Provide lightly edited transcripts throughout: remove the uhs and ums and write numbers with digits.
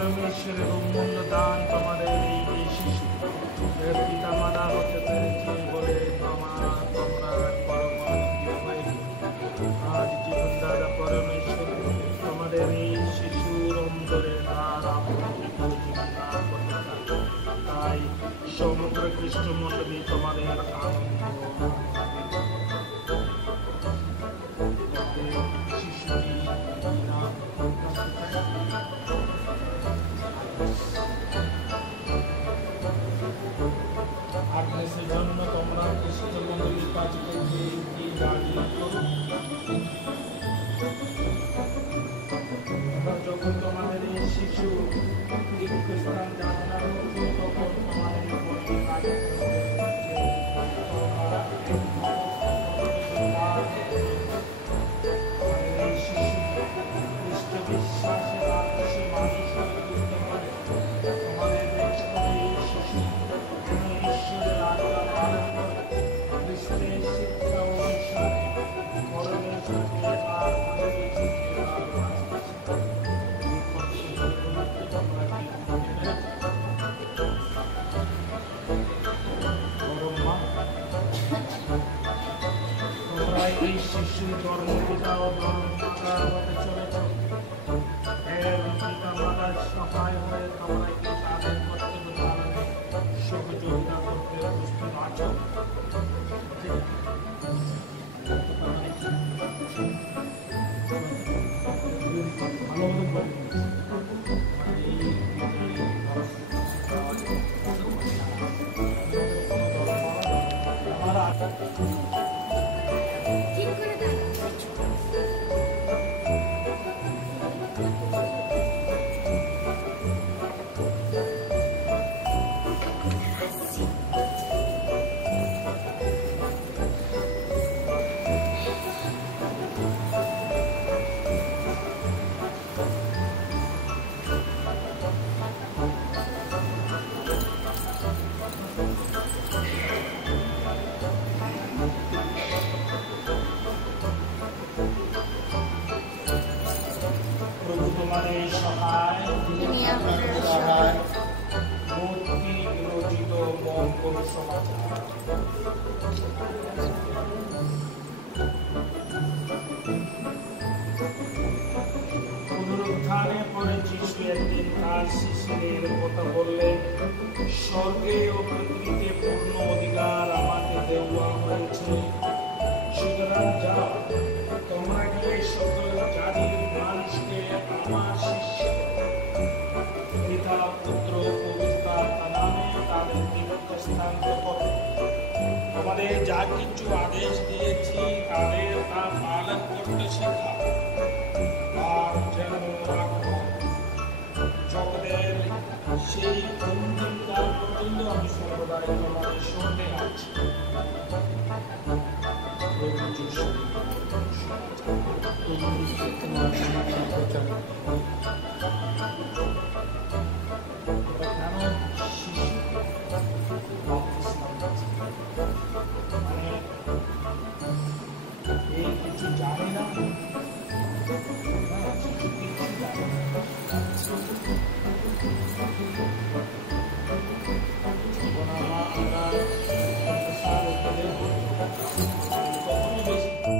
পরমেশ্বরের অমূল্য দান তোমাদের এই শিশু পিতা মাতা হতে পেরেছে বলে তোমরা আজ জীবনদাতা পরমেশ্বর তোমাদের এই শিশুর অন্তরে তার তাই সমগ্র খ্রিস্টমণ্ডলী তোমাদের আনন্দ শিশুটি আগ্নেসের জন্য তোমরা খ্রিস্টমণ্ডলীর কাছে দাঁড়িয়ে করো। যখন তোমাদের এই শিশু দীর্ঘস্থান যাত্রা করবে তখন তোমাদের এই শিশু খ্রিস্ট বিশ্বাসের আদর্শে মানুষ করতে পারে। তোমাদের এই শিশু ঈশ্বরের আজ্ঞা পালন করে খ্রিস্টের শিক্ষা অনুসারে পরমেশ্বরকে আর এই শিশু ধর্মপিতা ও ধর্মমাতা হতে চলেছ। পিতা মাতার সহায় হয়ে তোমরা কি তাদের কর্তব্য পালনে সহযোগিতা করতে প্রস্তুত আছো? পুনরুত্থানের পরে যিশু একদিন তার শিষ্যদের কথা বললেন, স্বর্গে ও পৃথিবীতে পূর্ণ অধিকার আমাকে দেওয়া হয়েছে। সুতরাং যাও, তোমরা গিয়ে সকল জাতির মানুষকে আমার শিষ্য পিতা পুত্র পবিত্র আত্মা নামে তাদের দীর্ঘস্থান করো। তোমাদের যা কিছু আদেশ দিয়েছি তাদের তা পালন করতে শেখাও। আর যেন রাখো, জগতের সেই অন্তিম কাল পর্যন্ত আমি সর্বদাই তোমাদের সঙ্গে আছি। প্রভু যিশু কিছু জানে না,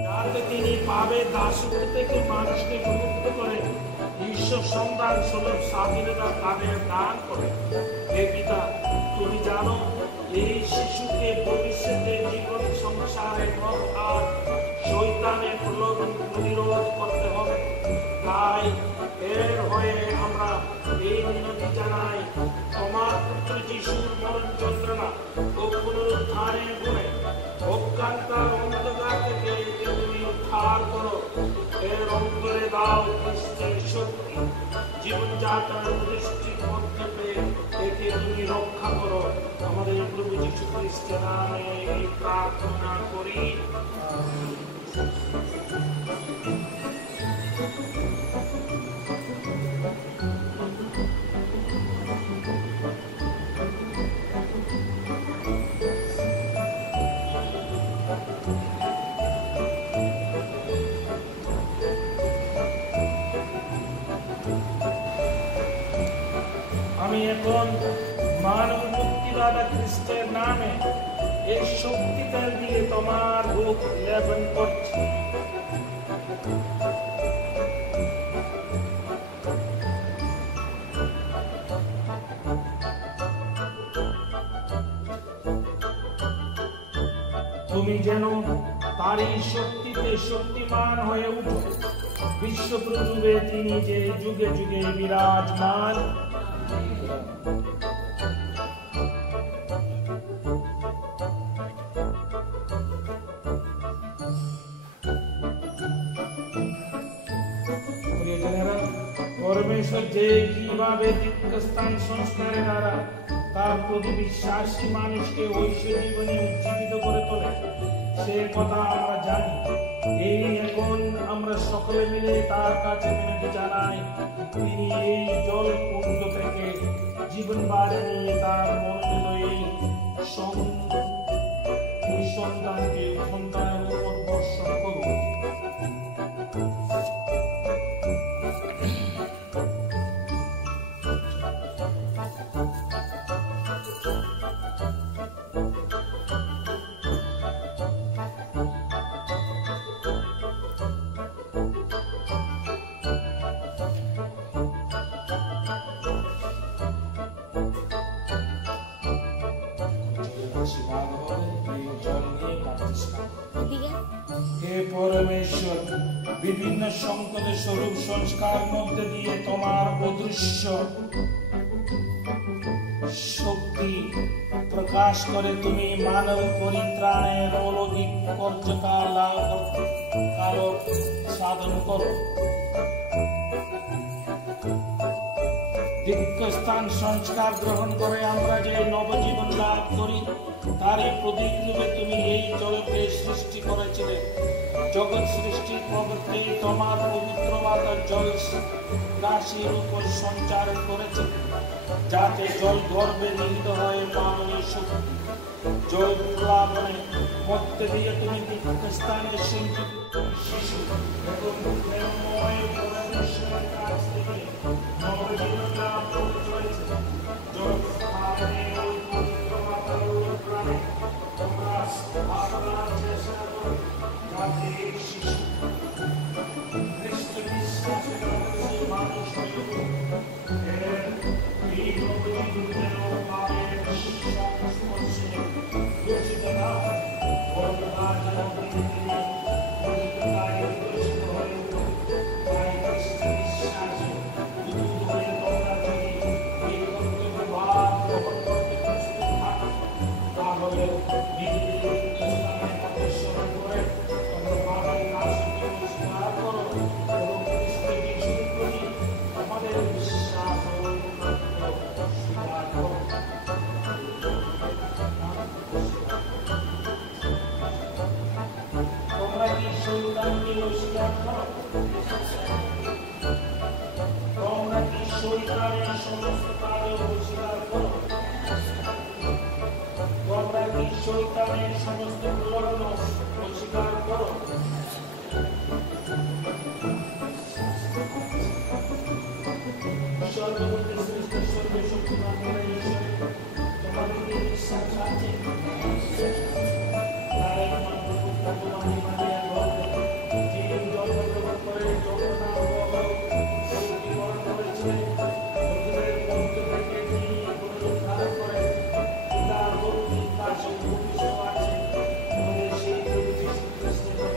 যাতে তিনি পাবে দাসত্ব থেকে মানুষকে মুক্ত করে ঈশ্বর সন্তান সুলভ স্বাধীনতা তাদের দান করে। হে পিতা, তুমি জানো এই শিশুকে ভবিষ্যতে জীবন সংসারে আর শয়তানের প্রলোভন প্রতিরোধ করতে হবে। তাই এর হয়ে আমরা এই মিনতি জানাই, তোমার পুত্র যিশুর মরণ যন্ত্রণা ও পুনরুত্থানের গুণে অজ্ঞানতার অন্ধকার থেকে তুমি উদ্ধার করো। এর অন্তরে দাও খ্রিস্টের শক্তি, জীবনযাত্রার দৃষ্টির মধ্যে পেয়ে একে তুমি রক্ষা করো। আমাদের প্রভু যীশু খ্রিস্টের নামে এই প্রার্থনা করি। এখন মানব মুক্তিদাতা খ্রিস্টের নামে এই শক্তিটা দিয়ে তোমার বুক লেপন করছে। তুমি যেন তারই শক্তিতে শক্তিমান হয়ে উঠো। বিশ্বপ্রভুবে তিনি যে যুগে যুগে বিরাজমান। পরমেশ্বর যে কিভাবে দীক্ষাস্থান সংস্কারের দ্বারা তার প্রতি বিশ্বাসী মানুষকে ঐশ্ব জীবনে উজ্জীবিত করে তোলে, সে কথা আমরা জানি। এই এখন আমরা সকলে মিলে তার কাছে মিনতি জানাই, তিনি এই জল কুণ্ড থেকে জীবন বাড়ি নিয়ে তার মনোনীত এই সন্তানকে সন্তানের উপর বর্ষণ করুন। হে পরমেশ্বর, বিভিন্ন সংকটের স্বরূপ সংস্কার মধ্যে দিয়ে তোমার অদৃশ্য শক্তি প্রকাশ করে তুমি মানব পরিত্রাণের অলৌকিক কার্যকারক সাধন করো। দীক্ষাস্থান সংস্কার গ্রহণ করে আমরা যে নবজীবন লাভ করি, তারই প্রতীক রূপে তুমি এই জলকে সৃষ্টি করেছিলে। জগৎ সৃষ্টির প্রবর্তে তোমার পবিত্র মাতা জল রাশির উপর সঞ্চার করেছে, যাতে জল গর্ভে নিহিত হয় মাননীয় শক্তি। জল প্লাবনে মধ্যে দিয়ে তুমি দীক্ষাস্থানে সংযুক্ত শিশু এবং প্রেমময় পরমেশ্বরের কাছ থেকে নবজীবন লাভ করে চলেছে। জল স্থাপনে ওই পবিত্র মাতার প্রাণে তোমরা স্থাপনার চেষ্টা করো, যাতে এই শিশু খ্রিস্ট বিশ্বাসের অবশ্যই মানুষ হয়ে ওঠে। এই নবজীবনের পাপের সংস্পর্শে দূষিত না হয়, বরং তার যেন পবিত্রতায় দূষিত হয়ে ওঠে। তাই খ্রিস্ট বিশ্বাসে উদ্বুদ্ধ হয়ে তোমরা যদি এই কর্তব্যভার গ্রহণ করতে প্রস্তুত থাকো, তাহলে নিজেদের ইসলামের পথে স্মরণ করে তোমরা পাপের কাজকে পরিষ্কার করো এবং খ্রিস্টকে শুরু করি আমাদের বিশ্বাস ও স্বীকার করো। তোমরা কি শয়তানকে অস্বীকার করো? তোমরা কি শয়তানের সমস্ত কাজে অস্বীকার করো? তোমরা কি শয়তানের সমস্ত প্রলোভন অস্বীকার করো? সর্বভূতে শ্রেষ্ঠ সর্বশক্তিমান ঈশ্বর, তোমাদেরকে বিশ্বাস আছে তার একমাত্র পুত্র তোমাদের মারিয়া গর্ভে, যিনি জন্মগ্রহণ করে জগন্নাথ বরণ করেছিলেন, লোকেদের মধ্য থেকে তিনি পুনরুদ্ধার করে পিতার ভক্তি কাছে ভূমিষ্ঠ আছেন। আমাদের সেই প্রভু যীশু খ্রিস্টের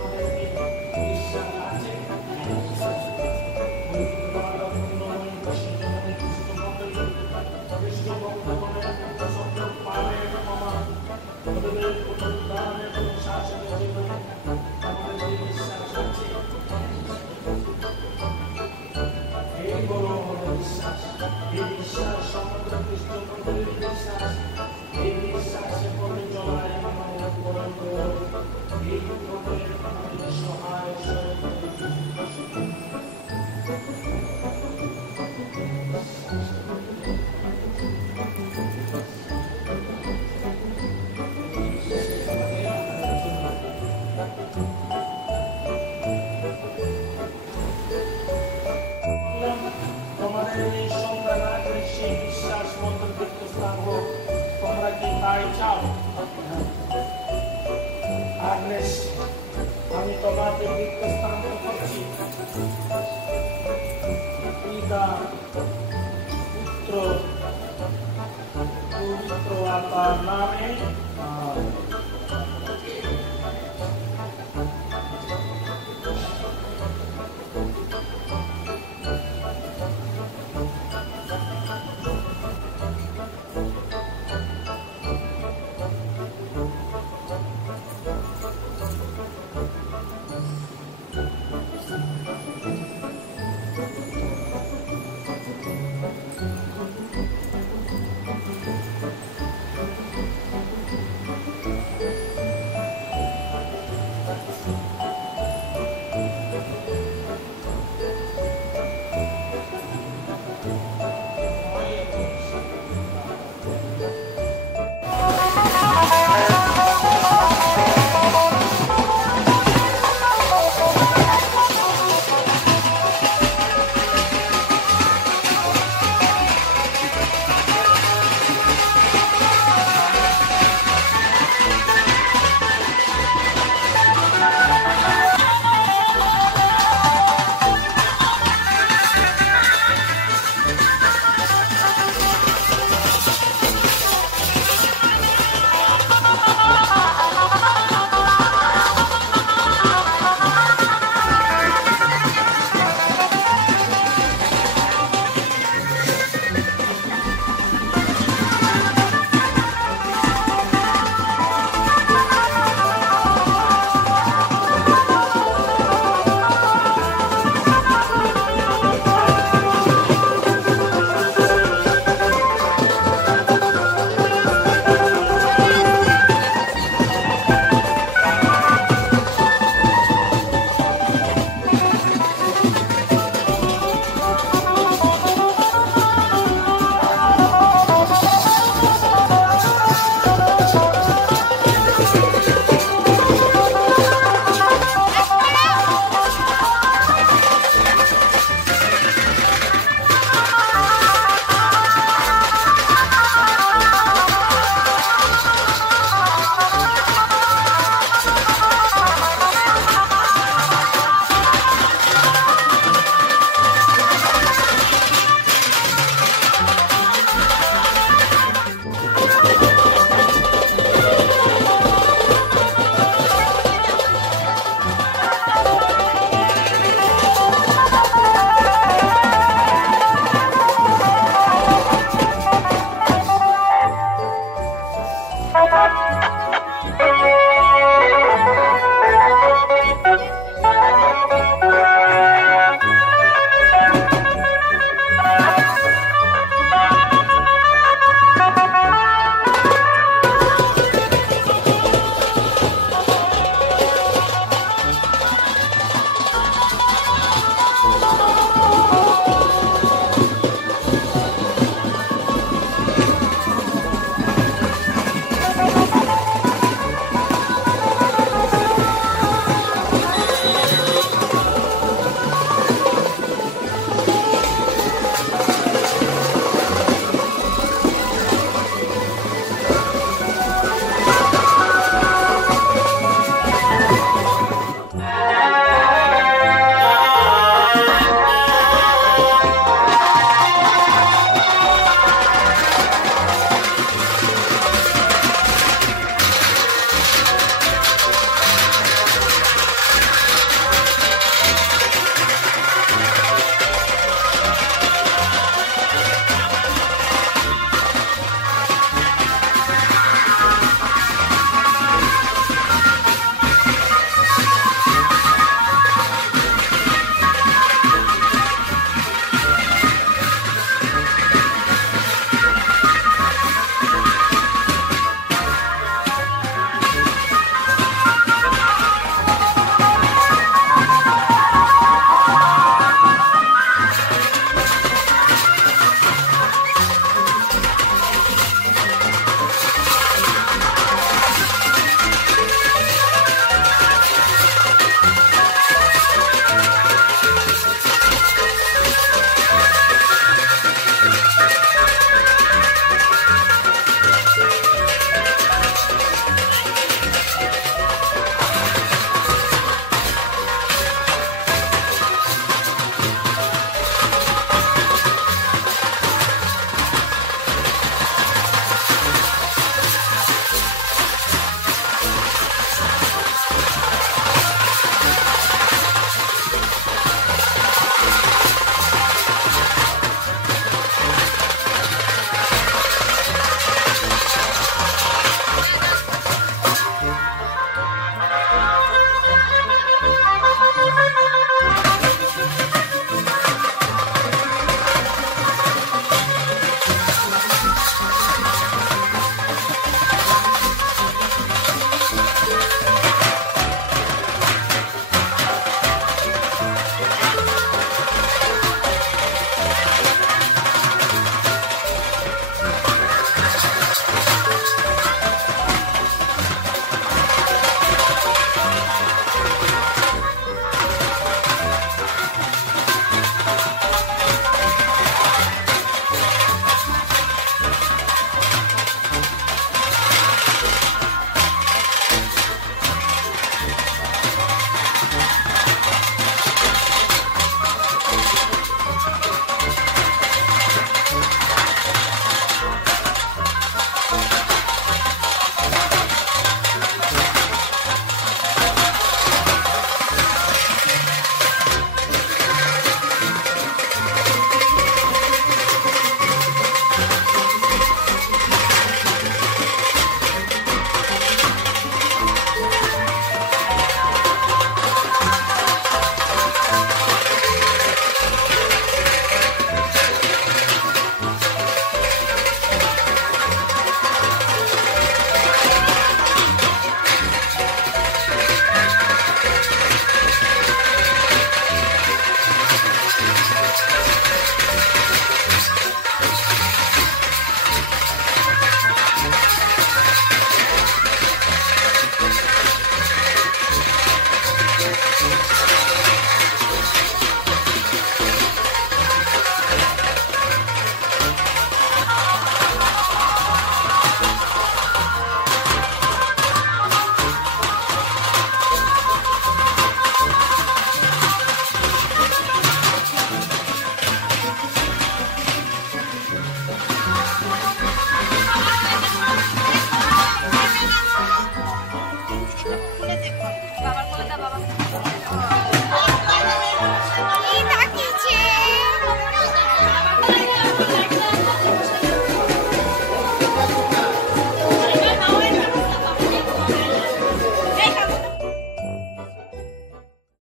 চাও? আগ্নেস, আমি তোমাকে দীক্ষাস্থানান্তর করছি পিতা, পুত্র, পবিত্র আত্মার নামে।